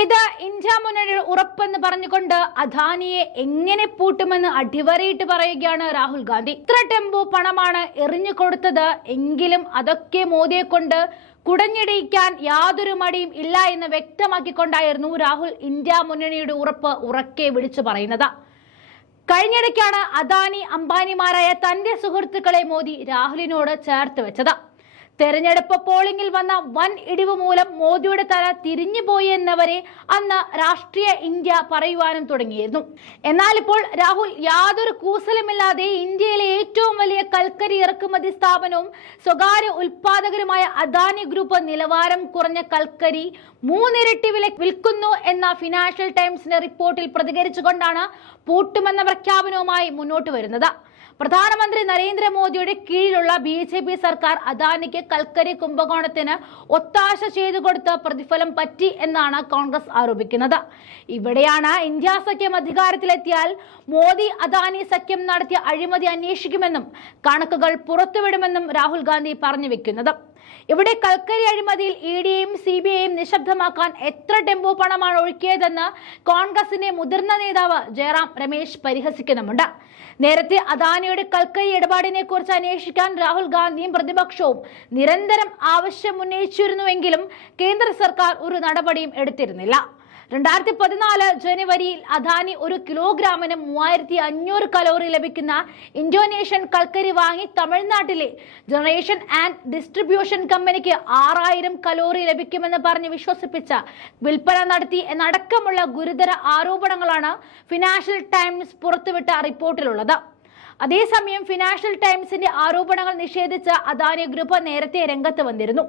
ഇത് ഇന്ത്യ മുന്നണിയുടെ ഉറപ്പെന്ന് പറഞ്ഞുകൊണ്ട് അദാനിയെ എങ്ങനെ പൂട്ടുമെന്ന് അടിവരയിട്ട് പറയുകയാണ് രാഹുൽ ഗാന്ധി. ഇത്ര ടെമ്പോ പണമാണ് എറിഞ്ഞു കൊടുത്തത് എങ്കിലും അതൊക്കെ മോദിയെ കൊണ്ട് കുടഞ്ഞിടിക്കാൻ യാതൊരു മടിയും ഇല്ല എന്ന് വ്യക്തമാക്കിക്കൊണ്ടായിരുന്നു രാഹുൽ ഇന്ത്യ മുന്നണിയുടെ ഉറപ്പ് ഉറക്കെ വിളിച്ചു പറയുന്നത്. കഴിഞ്ഞിടയ്ക്കാണ് അദാനി അംബാനിമാരായ തന്റെ സുഹൃത്തുക്കളെ മോദി രാഹുലിനോട് ചേർത്ത് വെച്ചത്. തെരഞ്ഞെടുപ്പ് പോളിംഗിൽ വന്ന വൻ ഇടിവ് മൂലം മോദിയുടെ തല തിരിഞ്ഞുപോയി എന്നവരെ അന്ന് രാഷ്ട്രീയ ഇന്ത്യ പറയുവാനും തുടങ്ങിയിരുന്നു. എന്നാൽ ഇപ്പോൾ രാഹുൽ യാതൊരു കൂസലുമില്ലാതെ ഇന്ത്യയിലെ ഏറ്റവും വലിയ കൽക്കരി ഇറക്കുമതി സ്ഥാപനവും സ്വകാര്യ ഉൽപാദകരുമായ അദാനി ഗ്രൂപ്പ് നിലവാരം കുറഞ്ഞ കൽക്കരി മൂന്നിരട്ടി വില വിൽക്കുന്നു എന്ന ഫിനാൻഷ്യൽ ടൈംസിന്റെ റിപ്പോർട്ടിൽ പ്രതികരിച്ചുകൊണ്ടാണ് പൂട്ടുമെന്ന പ്രഖ്യാപനവുമായി മുന്നോട്ട് വരുന്നത്. പ്രധാനമന്ത്രി നരേന്ദ്രമോദിയുടെ കീഴിലുള്ള ബി ജെ പി സർക്കാർ അദാനിക്ക് കൽക്കരി കുംഭകോണത്തിന് ഒത്താശ ചെയ്തു കൊടുത്ത് പ്രതിഫലം പറ്റി എന്നാണ് കോൺഗ്രസ് ആരോപിക്കുന്നത്. ഇവിടെയാണ് ഇന്ത്യ സഖ്യം അധികാരത്തിലെത്തിയാൽ മോദി അദാനി സഖ്യം നടത്തിയ അഴിമതി അന്വേഷിക്കുമെന്നും കണക്കുകൾ പുറത്തുവിടുമെന്നും രാഹുൽ ഗാന്ധി പറഞ്ഞു വെക്കുന്നത്. ഇവിടെ കൽക്കരി അഴിമതിയിൽ ഇ ഡിയെയും സി ബി ഐയും നിശബ്ദമാക്കാൻ എത്ര ടെമ്പോ പണമാണ് ഒഴുക്കിയതെന്ന് കോൺഗ്രസിന്റെ മുതിർന്ന നേതാവ് ജയറാം രമേശ് പരിഹസിക്കുന്നുമുണ്ട്. നേരത്തെ അദാനിയുടെ കൽക്കരി ഇടപാടിനെ കുറിച്ച് അന്വേഷിക്കാൻ രാഹുൽ ഗാന്ധിയും പ്രതിപക്ഷവും നിരന്തരം ആവശ്യമുന്നയിച്ചിരുന്നുവെങ്കിലും കേന്ദ്ര സർക്കാർ ഒരു നടപടിയും എടുത്തിരുന്നില്ല. രണ്ടായിരത്തി പതിനാല് ജനുവരിയിൽ അദാനി ഒരു കിലോഗ്രാമിന് മൂവായിരത്തി അഞ്ഞൂറ് കലോറി ലഭിക്കുന്ന ഇന്തോനേഷ്യൻ കൽക്കരി വാങ്ങി തമിഴ്നാട്ടിലെ ജനറേഷൻ ആൻഡ് ഡിസ്ട്രിബ്യൂഷൻ കമ്പനിക്ക് ആറായിരം കലോറി ലഭിക്കുമെന്ന് പറഞ്ഞ് വിശ്വസിപ്പിച്ച വിൽപ്പന നടത്തി എന്നടക്കമുള്ള ഗുരുതര ആരോപണങ്ങളാണ് ഫിനാൻഷ്യൽ ടൈംസ് പുറത്തുവിട്ട റിപ്പോർട്ടിലുള്ളത്. അതേസമയം ഫിനാൻഷ്യൽ ടൈംസിന്റെ ആരോപണങ്ങൾ നിഷേധിച്ച അദാനി ഗ്രൂപ്പ് നേരത്തെ രംഗത്ത് വന്നിരുന്നു.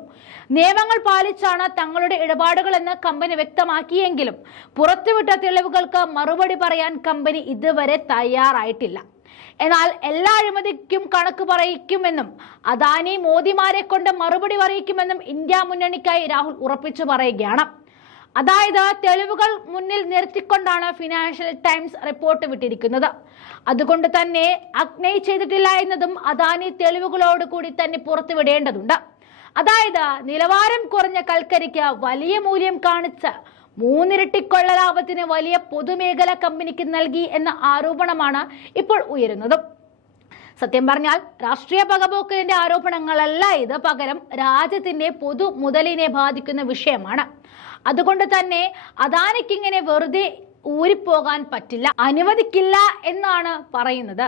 നിയമങ്ങൾ പാലിച്ചാണ് തങ്ങളുടെ ഇടപാടുകളെന്ന് കമ്പനി വ്യക്തമാക്കിയെങ്കിലും പുറത്തുവിട്ട തെളിവുകൾക്ക് മറുപടി പറയാൻ കമ്പനി ഇതുവരെ തയ്യാറായിട്ടില്ല. എന്നാൽ എല്ലാ അഴിമതിക്കും കണക്ക് പറയിക്കുമെന്നും അദാനി മോദിമാരെ കൊണ്ട് മറുപടി പറയിക്കുമെന്നും ഇന്ത്യ മുന്നണിക്കായി രാഹുൽ ഉറപ്പിച്ചു പറയുകയാണ്. അതായത് തെളിവുകൾ മുന്നിൽ നിർത്തിക്കൊണ്ടാണ് ഫിനാൻഷ്യൽ ടൈംസ് റിപ്പോർട്ട് വിട്ടിരിക്കുന്നത്. അതുകൊണ്ട് തന്നെ അഗ്നൈ ചെയ്തിട്ടില്ല എന്നതും അദാനി തെളിവുകളോട് കൂടി തന്നെ പുറത്തുവിടേണ്ടതുണ്ട്. അതായത് നിലവാരം കുറഞ്ഞ കൽക്കരിക്ക് വലിയ മൂല്യം കാണിച്ച് മൂന്നിരട്ടി കൊള്ള ലാഭത്തിന് വലിയ പൊതുമേഖലാ കമ്പനിക്ക് നൽകി എന്ന ആരോപണമാണ് ഇപ്പോൾ ഉയരുന്നത്. സത്യം പറഞ്ഞാൽ രാഷ്ട്രീയ പകപോക്കലിന്റെ ആരോപണങ്ങളല്ല ഇത്. പകരം രാജ്യത്തിന്റെ പൊതു മുതലിനെ ബാധിക്കുന്ന വിഷയമാണ്. അതുകൊണ്ട് തന്നെ അദാനിക്കിങ്ങനെ വെറുതെ ഊരിപ്പോകാൻ പറ്റില്ല. അനുവദിക്കില്ല എന്നാണ് പറയുന്നത്.